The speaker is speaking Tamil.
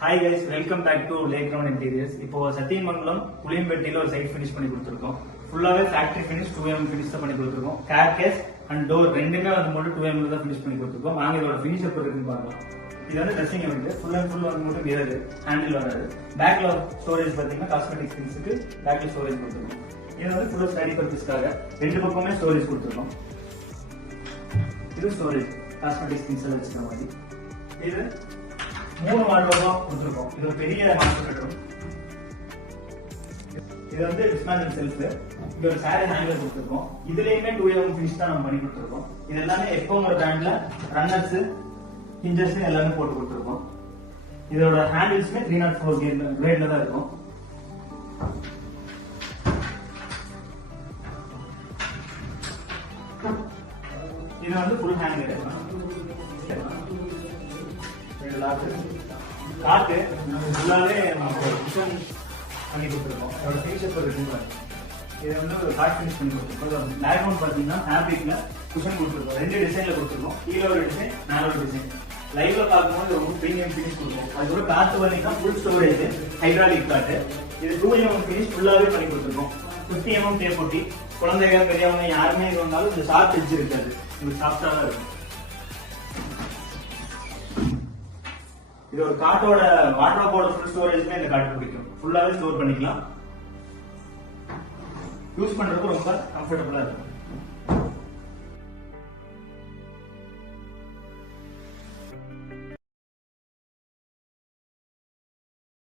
Hi guys, welcome back to Lake Ground Interiors. இப்போ சத்தியமங்கலம் புளியம்பட்டியில ஒரு சைட் ஃபினிஷ் பண்ணி கொடுத்துருக்கோம். ஃபுல்லாவே ஃபேக்டரி ஃபினிஷ் 2M ஃபினிஷ் தான் பண்ணி கொடுத்துருக்கோம். கேர்கேஸ் அண்ட் டோர் ரெண்டுமே வந்து மட்டும் 2M தான் ஃபினிஷ் பண்ணி கொடுத்துருக்கோம். வாங்க இதோட ஃபினிஷ் எப்படி இருக்குன்னு பார்க்கலாம். இது வந்து dressing unit full and full வந்து மட்டும் மிரர் ஹேண்டில் வராது. பேக்ல ஸ்டோரேஜ் பாத்தீங்கன்னா காஸ்மெட்டிக் திங்ஸுக்கு பேக்ல ஸ்டோரேஜ் கொடுத்துருக்கோம். இது வந்து ஃபுல்லா ஸ்டடி பர்பஸ்க்காக ரெண்டு பக்கமே ஸ்டோரேஜ் கொடுத்துருக்கோம். இது ஸ்டோரேஜ் காஸ்மெட்டிக் திங்ஸ் எல்லாம் வச்சுக்கிற மாதிரி. இது 3 வார்ட்ரோபா கொடுத்துருக்கோம். இது ஒரு பெரிய மாஸ்டர் பெட்ரூம். இது வந்து டிஸ்மேண்டில் செல்ஃப். இது ஒரு சாரி ஹேங்கர் கொடுத்துருக்கோம். இதுலயுமே 2M ஃபினிஷ் தான் நம்ம பண்ணி கொடுத்துருக்கோம். இது எல்லாமே எப்பவும் ஒரு பிராண்ட்ல ரன்னர்ஸ் ஹிஞ்சஸ் எல்லாமே போட்டு கொடுத்துருக்கோம். இதோட ஹேண்டில்ஸ்மே 304 கிரேட்ல தான் இருக்கும். இது வந்து ஃபுல் ஹேங்கர். காட்டு ஃபுல்லாவே குஷன் பண்ணி கொடுத்துருக்கோம். அதோட ஃபீச்சர்ஸ் இருக்குங்க. இது வந்து ஒரு காட் ஃபினிஷ் பண்ணி கொடுத்துருக்கோம். பேக்ரவுண்ட் பார்த்தீங்கன்னா ஃபேப்ரிக்ல குஷன் கொடுத்துருக்கோம். 2 டிசைன்ல கொடுத்துருக்கோம். கீழே ஒரு டிசைன், மேல ஒரு டிசைன். லைவ்ல பார்க்கும்போது ரொம்ப ப்ரீமியம் ஃபினிஷ் கொடுக்கும். அது கூட காத்து வரைக்கும் ஃபுல் ஸ்டோரேஜ் ஹைட்ராலிக் காட்டு. இது 2M ஃபினிஷ் ஃபுல்லாவே பண்ணி கொடுத்துருக்கோம். 50mm டேப் ஒட்டி குழந்தைகள் பெரியவங்க யாருமே இது வந்தாலும் இந்த ஷார்ப் எட்ஜ் இருக்காது. உங்களுக்கு சாஃப்டா தான் இருக்கும். இது ஒரு காட்டோட வார்ட்ரோபோட ஃபுல் ஸ்டோரேஜ்மே இந்த காட்டு பிடிக்கும். ஃபுல்லாவே ஸ்டோர் பண்ணிக்கலாம். யூஸ் பண்றதுக்கு ரொம்ப கம்ஃபர்டபுளா இருக்கும்.